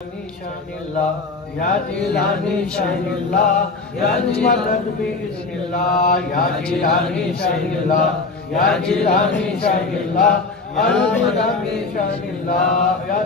شان اللہ یا جیلانی شان اللہ یا مدد بسم اللہ یا جیلانی شان اللہ یا جیلانی شان اللہ المدد بشان اللہ یا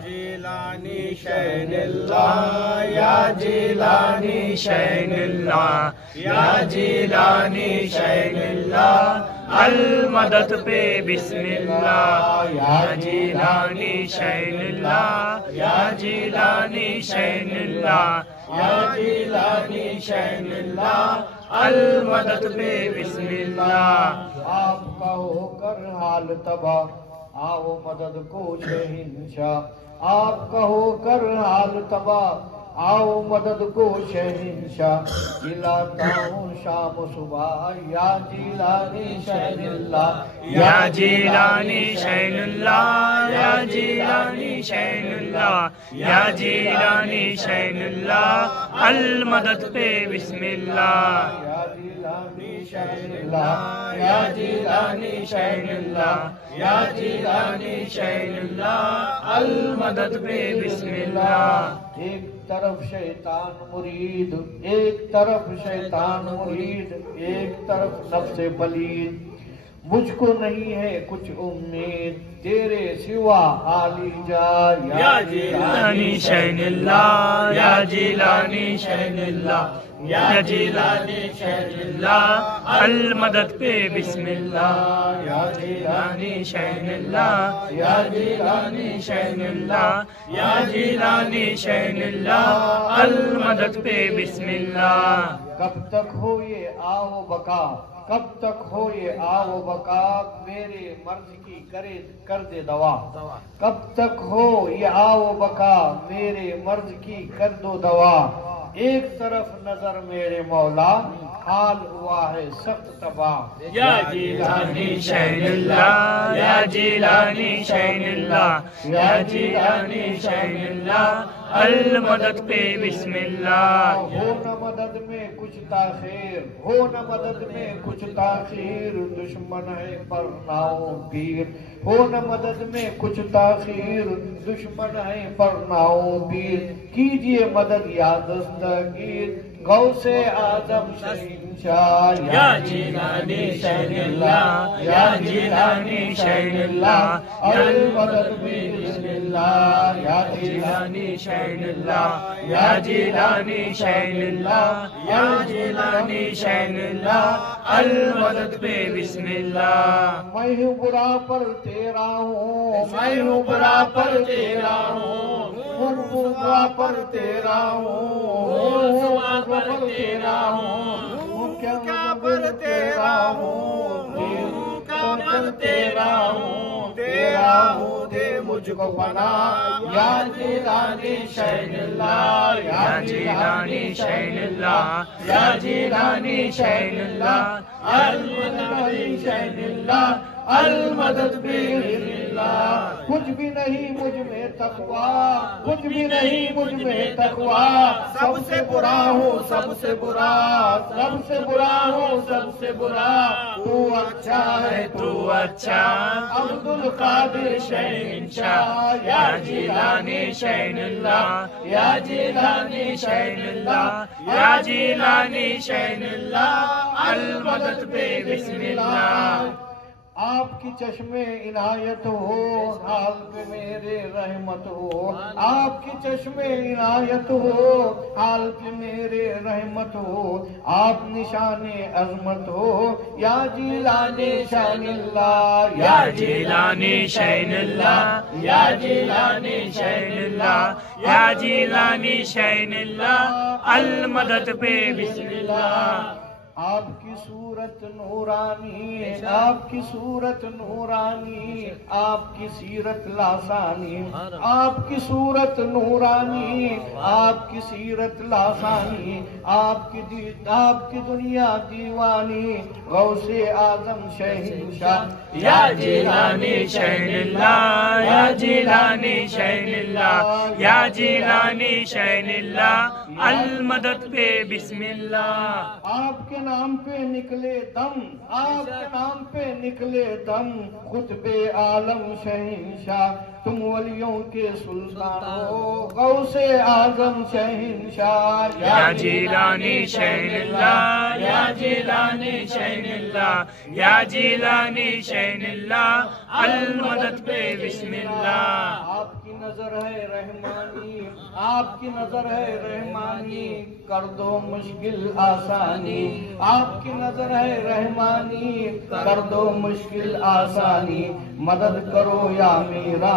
جیلانی شان اللہ یا جیلانی شان اللہ یا جیلانی شان اللہ المدد پہ بسم اللہ یا جیلانی شان اللہ یا جیلانی شان اللہ یا جیلانی شان اللہ المدد پہ بسم اللہ آپ کا ہو کر حال تباہ آؤ مدد کو شہنشاہ آپ کا ہو کر حال تباہ آؤ مدد کو شہنشاہ جلاتا ہوں شام و صبح یا جیلانی شان اللہ یا جیلانی شان اللہ یا جیلانی شان اللہ یا جیلانی شان اللہ المدد پہ بسم اللہ یا جیلانی شان اللہ یا جیلانی شان اللہ یا جیلانی شان اللہ المدد پہ بسم اللہ ایک طرف شیطان مرید ایک طرف شیطان مرید ایک طرف نفس پلید مجھ کو نہیں ہے کچھ امید تیرے سوا حالی جا یا جیلانی شان اللہ یا جیلانی شان اللہ یا جیلانی شان اللہ المدد پہ بسم اللہ یا جیلانی شان اللہ یا جیلانی شان اللہ یا جیلانی شان اللہ المدد پہ بسم اللہ کب تک ہو یہ آو بقا کب تک ہو یہ آو بقا میرے مرض کی کر دے دوا کب تک ہو یہ آو بقا میرے مرض کی کر دو دوا ایک طرف نظر میرے مولا حال ہوا ہے سخت تباہ یا جیلانی شان اللہ یا جیلانی شان اللہ یا جیلانی شان اللہ المدد پہ بسم اللہ ہو نہ مدد میں کچھ تاخیر ہو نہ مدد میں کچھ تاخیر دشمن ہے پر ناؤ پیر ہو نہ مدد میں کچھ تاخیر دشمن ہے پر ناؤ پیر کیجئے مدد یا دستگیر غوث اعظم شہنشاہ یا جیلانی شان اللہ یا جیلانی شان اللہ المدد بسم اللہ یا جیلانی شان اللہ یا جیلانی شان اللہ یا جیلانی شان اللہ المدد پہ بسم اللہ میں ہوں برا پر تیرا ہوں میں ہوں برا پر تیرا ہوں برا پر تیرا ہوں پر تیرا ہوں کیا پر تیرا ہوں پر تیرا ہوں تیرا ہوں دے مجھ کو پناہ یا جیلانی شان اللہ یا جیلانی شان اللہ یا جیلانی شان اللہ المدد شان اللہ المدد بسم اللہ کچھ بھی نہیں مجھ میں تقوی کچھ بھی نہیں مجھ میں تقوی سب سے برا ہوں سب سے برا سب سے برا ہوں سب سے برا تو اچھا ہے تو اچھا عبد القادر شہنشاہ یا جیلانی شان اللہ یا جیلانی شان اللہ یا جیلانی شان اللہ المدد پہ بسم اللہ آپ کی چشم عنایت ہو حال پہ میرے رحمت ہو آپ کی چشم عنایت ہو حال پہ میرے رحمت ہو آپ نشان عظمت ہو یا جیلانی شان اللہ یا جیلانی شان اللہ یا جیلانی شان اللہ یا جیلانی شان اللہ المدد پہ بسم اللہ آپ کی صورت نورانی آپ کی صورت نورانی آپ کی سیرت لاسانی آپ کی صورت نورانی آپ کی سیرت لاسانی آپ کی دنیا دیوانی غوث اعظم شہنشاہ یا جیلانی شان اللہ یا جیلانی شان اللہ یا جیلانی شان اللہ المدد پہ بسم اللہ آپ کے نام پہ نکلے دم، آپ کے نام پہ نکلے دم، قطب عالم شہنشاہ تم ولیوں کے سلطان ہو، غوث اعظم شہنشاہ یا جیلانی شین اللہ، یا جیلانی شین اللہ، یا جیلانی شین اللہ، المدد پہ بسم اللہ۔ آپ کی نظر ہے رحمانی، آپ کی نظر ہے رحمانی، کر دو مشکل آسانی، آپ کی نظر ہے رحمانی، کر دو مشکل آسانی، مدد کرو یا میرا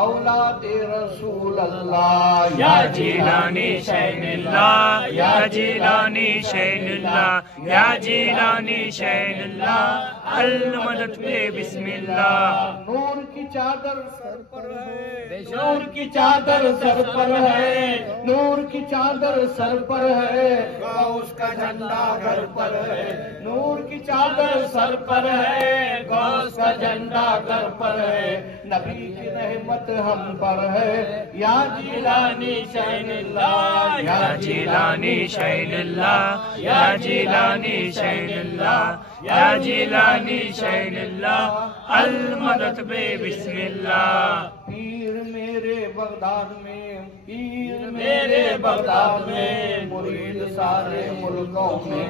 اولاد رسول اللہ۔ یا جیلانی شین اللہ، یا جیلانی شین اللہ، یا جیلانی شین اللہ، المدد پہ بسم اللہ۔ نور کی چادر سر پر ہے، نور کی چادر سر پر ہے، نور کی چادر سر پر ہے، غوث کا جھنڈا گھر پر ہے، نور کی چادر سر پر ہے، غوث کا جھنڈا گھر پر ہے، نبی کی رحمت ہم پر ہے، یا جیلانی شین اللہ، یا جیلانی شین اللہ، یا جیلانی شین اللہ، یا جیلانی شین اللہ، المدد پہ بسم اللہ۔ پیر میرے بغداد میں، پیر میرے بغداد میں، مرید سارے ملکوں میں،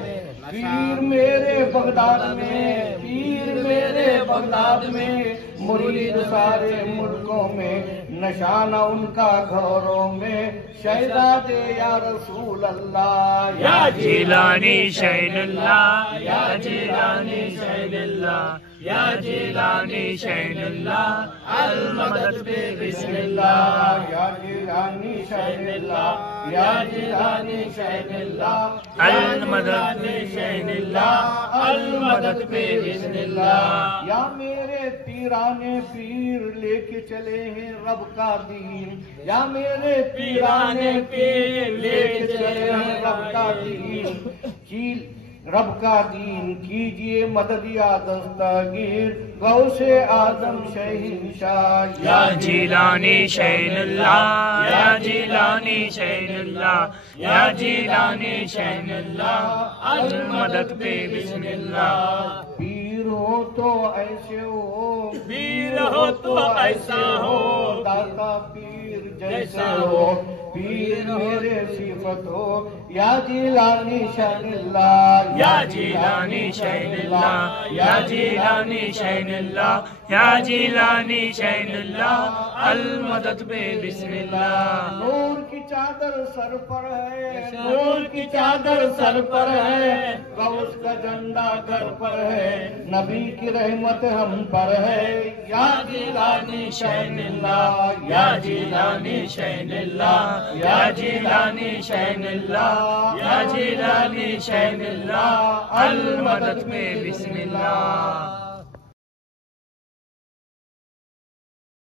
پیر میرے بغداد میں، پیر میرے بغداد میں، مرید سارے ملکوں میں، نشانہ ان کا گھروں میں، شہزاد یا رسول اللہ۔ یا جیلانی شین اللہ، یا جیلانی شین اللہ، یا جیلانی شین اللہ، المدد پہ بسم اللہ۔ یا جیلانی شین اللہ، یا جیلانی شین اللہ، المدد پہ شین اللہ، المدد پہ بسم اللہ۔ یا میرے پیرانے پیر لے کے چلے ہیں رب کا دین، یا میرے پیرانے پیر لے کے چلے ہیں رب کا دین، رب کا دین کیجئے مدد یا دستگیر، غوث اعظم شہنشاہ۔ یا جیلانی شین اللہ، یا جیلانی شین اللہ، یا جیلانی شین اللہ، المدد پہ بسم اللہ۔ پیر ہو تو ایسے ہو، پیر ہو تو ایسا ہو، داتا پیر جیسے ہو، پیر میرے صفت ہو، یا جیلانی شین اللہ، یا جیلانی شین اللہ، یا جیلانی شین اللہ، یا جیلانی شین اللہ، المدد پہ بسم اللہ۔ نور کی چادر سر پر ہے، نور کی چادر سر پر ہے، غوث کا جھنڈا گھر پر ہے، نبی کی رحمت ہم پر ہے، یا جیلانی شین اللہ، یا جیلانی شین اللہ، یا جیلانی شین اللہ، یا جیلانی شین اللہ، المدد پہ بسم اللہ۔